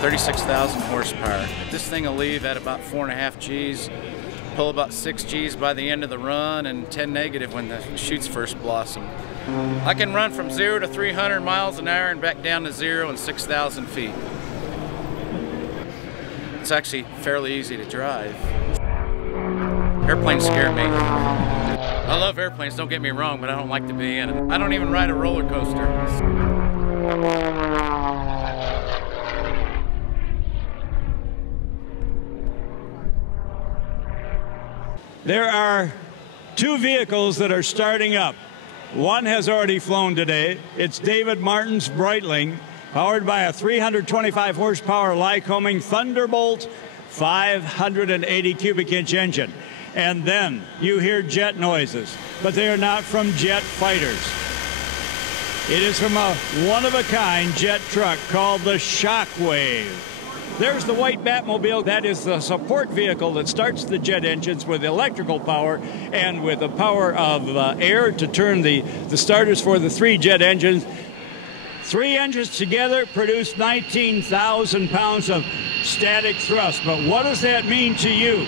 36,000 horsepower. This thing will leave at about 4.5 Gs, pull about 6 Gs by the end of the run, and 10 negative when the shoots first blossom. I can run from 0 to 300 miles an hour and back down to 0 in 6,000 feet. It's actually fairly easy to drive. Airplanes scare me. I love airplanes, don't get me wrong, but I don't like to be in them. I don't even ride a roller coaster. There are two vehicles that are starting up. One has already flown today. It's David Martin's Breitling, powered by a 325 horsepower Lycoming Thunderbolt 580 cubic inch engine. And then you hear jet noises, but they are not from jet fighters. It is from a one-of-a-kind jet truck called the Shockwave. There's the white Batmobile. That is the support vehicle that starts the jet engines with electrical power and with the power of air to turn the starters for the 3 jet engines. 3 engines together produce 19,000 pounds of static thrust. But what does that mean to you?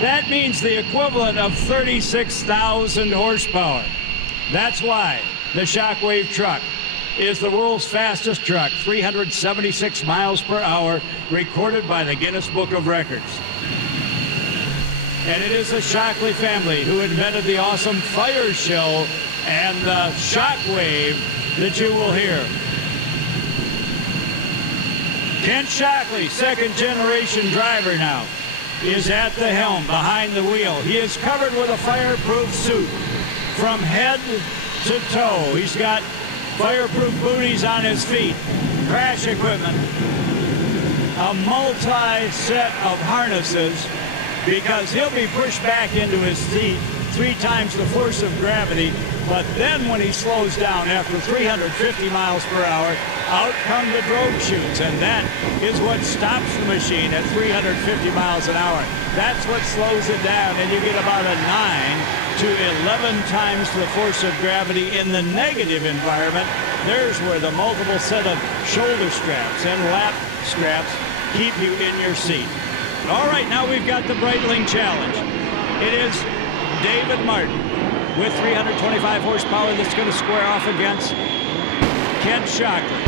That means the equivalent of 36,000 horsepower. That's why the Shockwave truck is the world's fastest truck, 376 miles per hour, recorded by the Guinness Book of Records. And it is the Shockley family who invented the awesome fire show and the Shockwave that you will hear. Kent Shockley, second generation driver now, is at the helm, behind the wheel. He is covered with a fireproof suit from head to toe. He's got fireproof booties on his feet, crash equipment, a multi-set of harnesses, because he'll be pushed back into his seat 3 times the force of gravity. But then when he slows down after 350 miles per hour, out come the drogue chutes, and that is what stops the machine at 350 miles an hour. That's what slows it down, and you get about a 9 to 11 times the force of gravity in the negative environment. There's where the multiple set of shoulder straps and lap straps keep you in your seat. All right, now we've got the Breitling Challenge. It is David Martin with 325 horsepower that's going to square off against Kent Shockley.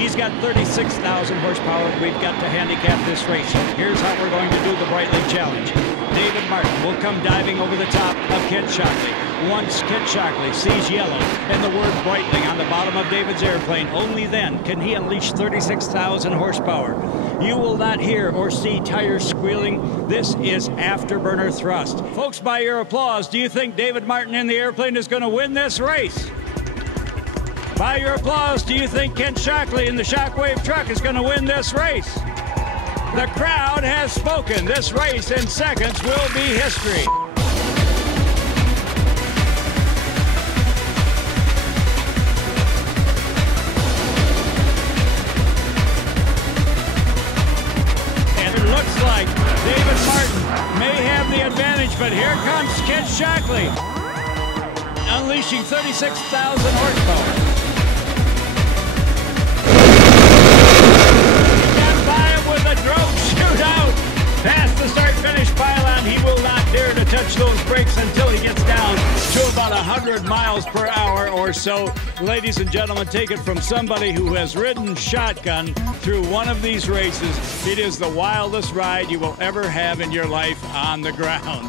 He's got 36,000 horsepower. We've got to handicap this race. Here's how we're going to do the Breitling Challenge. David Martin will come diving over the top of Kent Shockley. Once Kent Shockley sees yellow and the word Breitling on the bottom of David's airplane, only then can he unleash 36,000 horsepower. You will not hear or see tires squealing. This is afterburner thrust. Folks, by your applause, do you think David Martin in the airplane is going to win this race? By your applause, do you think Kent Shockley in the Shockwave truck is going to win this race? The crowd has spoken. This race in seconds will be history. And it looks like David Martin may have the advantage, but here comes Kent Shockley, unleashing 36,000 horsepower. Past the start-finish pylon, he will not dare to touch those brakes until he gets down to about 100 miles per hour or so. Ladies and gentlemen, take it from somebody who has ridden shotgun through one of these races. It is the wildest ride you will ever have in your life on the ground.